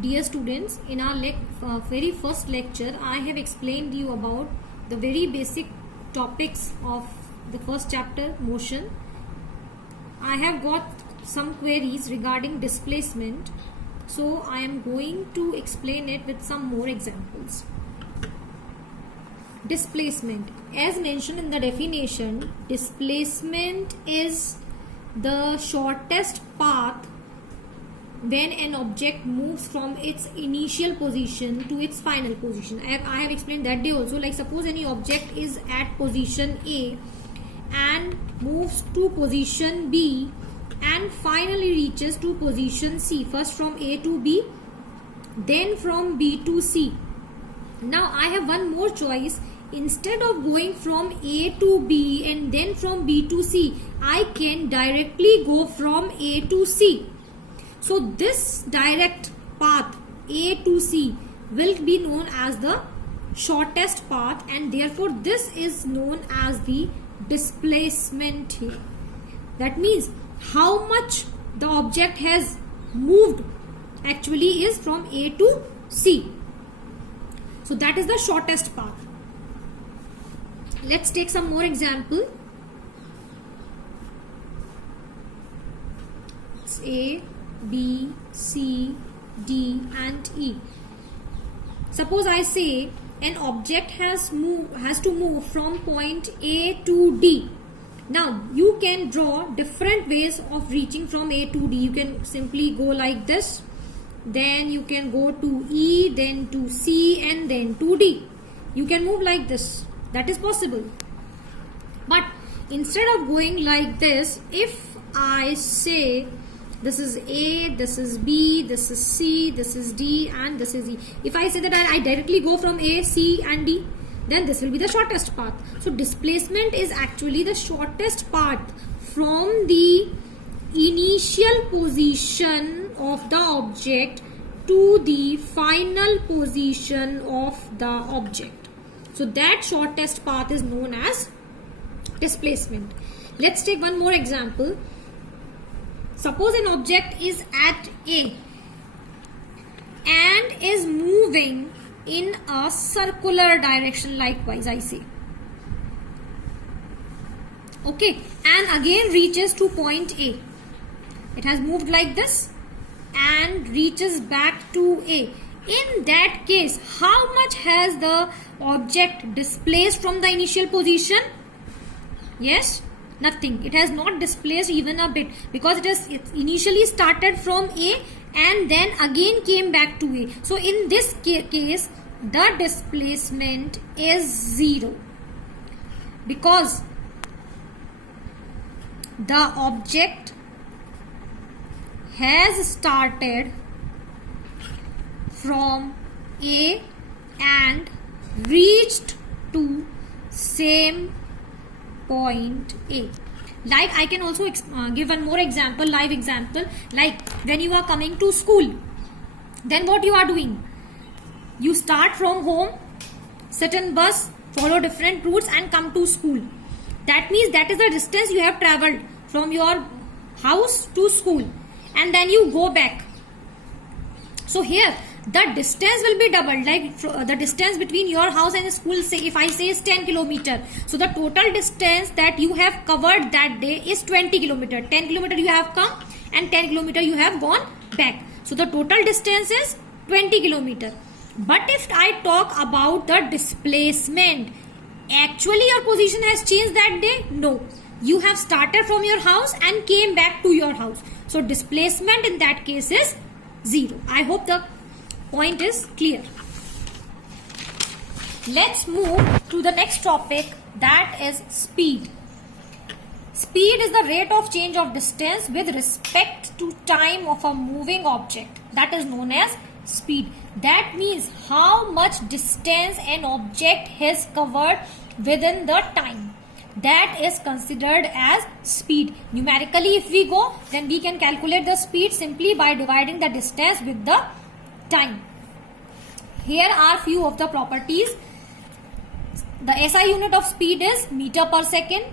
Dear students, in our very first lecture, I have explained you about the very basic topics of the first chapter, motion. I have got some queries regarding displacement, so I am going to explain it with some more examples. Displacement, as mentioned in the definition, displacement is the shortest path when an object moves from its initial position to its final position. I have explained that day also. Like suppose any object is at position A and moves to position B and finally reaches to position C. First from A to B, then from B to C. Now I have one more choice. Instead of going from A to B and then from B to C, I can directly go from A to C. So this direct path A to C will be known as the shortest path, and therefore this is known as the displacement here. That means how much the object has moved actually is from A to C. So that is the shortest path. Let's take some more example. It's A, B, C, D and E. Suppose I say an object has to move from point A to D. Now you can draw different ways of reaching from A to D. You can simply go like this, then you can go to E, then to C and then to D. You can move like this. That is possible. But instead of going like this, if I say this is A, this is B, this is C, this is D and this is E. If I say that I directly go from A, C and D, then this will be the shortest path. So displacement is actually the shortest path from the initial position of the object to the final position of the object. So that shortest path is known as displacement. Let's take one more example. Suppose an object is at A and is moving in a circular direction, likewise I say. Okay, and again reaches to point A. It has moved like this and reaches back to A. In that case, how much has the object displaced from the initial position? Yes, nothing. It has not displaced even a bit, because it initially started from A and then again came back to A. So in this case, the displacement is 0, because the object has started from A and reached to same point A. Like I can also give one more example, live example. Like when you are coming to school, then what you are doing? You start from home, sit in bus, follow different routes and come to school. That means that is the distance you have traveled from your house to school, and then you go back. So here the distance will be doubled, like the distance between your house and school, say if I say is 10 kilometer. So the total distance that you have covered that day is 20 kilometer. 10 kilometer you have come and 10 kilometer you have gone back. So the total distance is 20 kilometer. But if I talk about the displacement, actually your position has changed that day? No. You have started from your house and came back to your house. So displacement in that case is 0. I hope the point is clear. Let's move to the next topic, that is speed. Speed is the rate of change of distance with respect to time of a moving object. That is known as speed. That means how much distance an object has covered within the time. That is considered as speed. Numerically if we go, then we can calculate the speed simply by dividing the distance with the time. Here are few of the properties. The SI unit of speed is meter per second.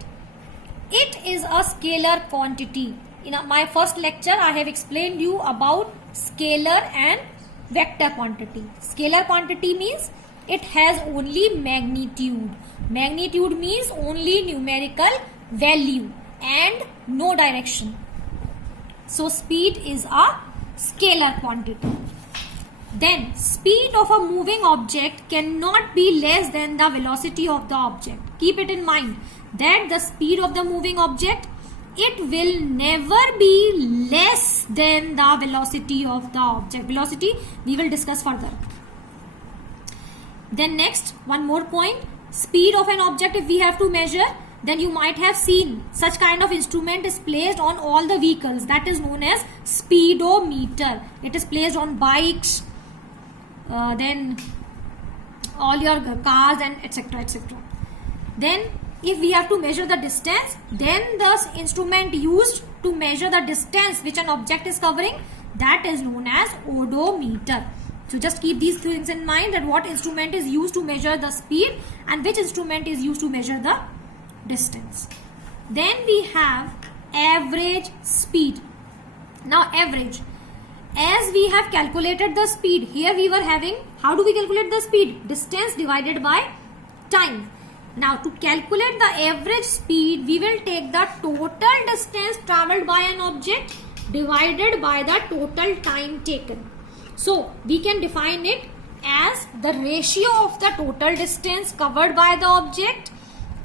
It is a scalar quantity. In my first lecture, I have explained you about scalar and vector quantity. Scalar quantity means it has only magnitude. Magnitude means only numerical value and no direction. So speed is a scalar quantity. Then speed of a moving object cannot be less than the velocity of the object. Keep it in mind that the speed of the moving object, it will never be less than the velocity of the object. Velocity we will discuss further. Then next, one more point, speed of an object if we have to measure, then you might have seen such kind of instrument is placed on all the vehicles, that is known as speedometer. It is placed on bikes, then all your cars and etc. etc. Then if we have to measure the distance, then the instrument used to measure the distance which an object is covering, that is known as odometer. So just keep these things in mind, that what instrument is used to measure the speed and which instrument is used to measure the distance. Then we have average speed. Now average, as we have calculated the speed, here we were having, how do we calculate the speed? Distance divided by time. Now to calculate the average speed, we will take the total distance travelled by an object divided by the total time taken. So we can define it as the ratio of the total distance covered by the object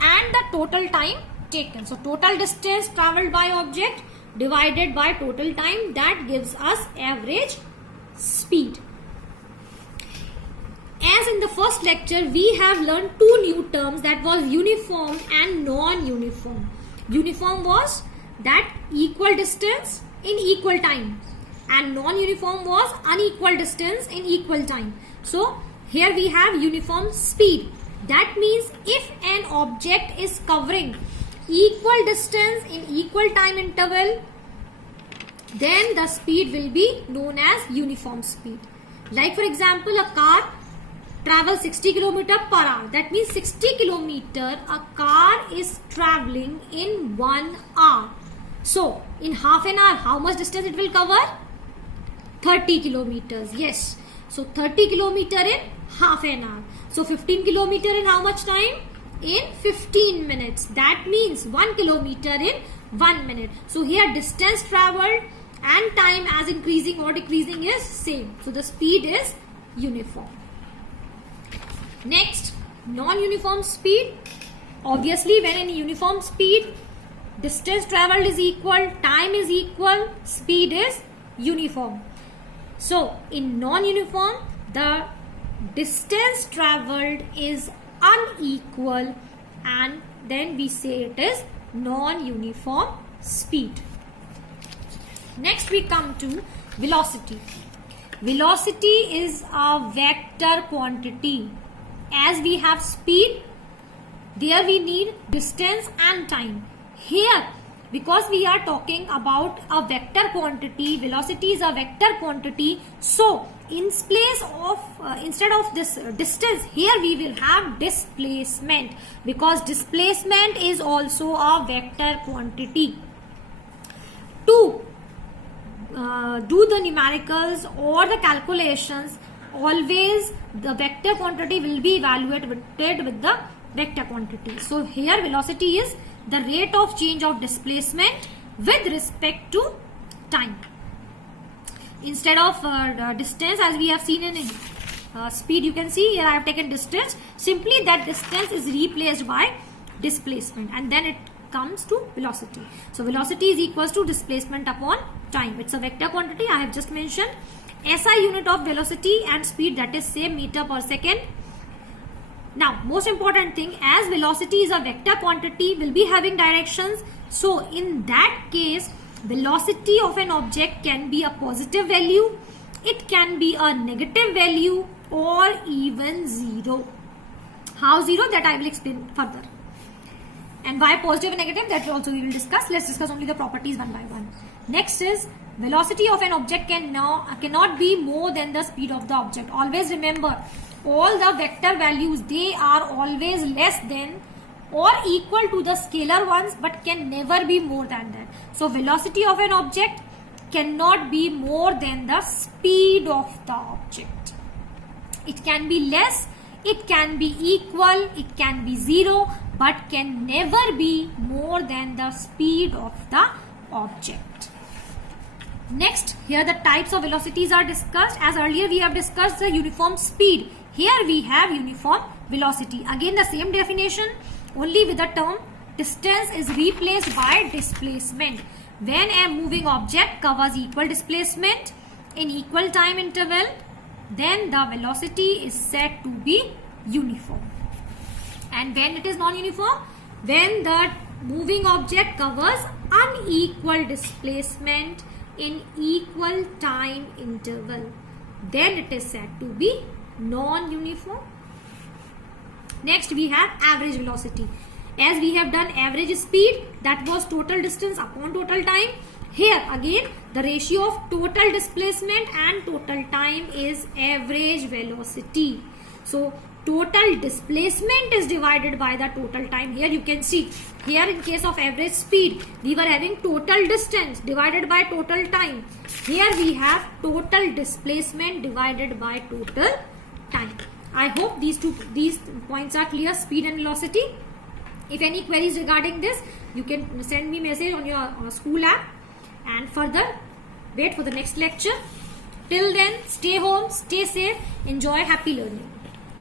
and the total time taken. So total distance travelled by object divided by total time, that gives us average speed. As in the first lecture, we have learned two new terms, that was uniform and non-uniform. Uniform was that equal distance in equal time, and non-uniform was unequal distance in equal time. So here we have uniform speed. That means if an object is covering equal distance in equal time interval, then the speed will be known as uniform speed. Like for example, a car travels 60 km per hour. That means 60 km a car is traveling in 1 hour. So in half an hour, how much distance it will cover? 30 kilometers. Yes. So 30 kilometer in half an hour. So 15 kilometer in how much time? In 15 minutes. That means 1 kilometer in 1 minute. So here distance traveled and time as increasing or decreasing is same. So the speed is uniform. Next, non-uniform speed. Obviously, when in uniform speed, distance traveled is equal, time is equal, speed is uniform. So in non-uniform, the distance traveled is unequal, and then we say it is non-uniform speed. Next we come to velocity. Velocity is a vector quantity. As we have speed, there we need distance and time. Here, because we are talking about a vector quantity, velocity is a vector quantity. So in place of instead of this distance, here we will have displacement, because displacement is also a vector quantity. To do the numericals or the calculations, always the vector quantity will be evaluated with the vector quantity. So here velocity is the rate of change of displacement with respect to time. Instead of distance, as we have seen in speed, you can see here I have taken distance. Simply that distance is replaced by displacement, and then it comes to velocity. So velocity is equals to displacement upon time. It's a vector quantity. I have just mentioned SI unit of velocity and speed, that is same, meter per second. Now most important thing, as velocity is a vector quantity, will be having directions. So in that case, velocity of an object can be a positive value, it can be a negative value, or even zero. How zero, that I will explain further. And why positive and negative, that also we will discuss. Let's discuss only the properties one by one. Next is velocity of an object cannot be more than the speed of the object. Always remember, all the vector values, they are always less than or equal to the scalar ones, but can never be more than that. So velocity of an object cannot be more than the speed of the object. It can be less, it can be equal, it can be zero, but can never be more than the speed of the object. Next, here the types of velocities are discussed. As earlier we have discussed the uniform speed. Here we have uniform velocity. Again the same definition, only with the term distance is replaced by displacement. When a moving object covers equal displacement in equal time interval, then the velocity is said to be uniform. And when it is non-uniform, when the moving object covers unequal displacement in equal time interval, then it is said to be non-uniform. Next we have average velocity. As we have done average speed, that was total distance upon total time. Here again the ratio of total displacement and total time is average velocity. So total displacement is divided by the total time. Here you can see, here in case of average speed, we were having total distance divided by total time. Here we have total displacement divided by total time. I hope these points are clear, speed and velocity. If any queries regarding this, you can send me message on your school app, and further wait for the next lecture. Till then, stay home, stay safe, enjoy, happy learning.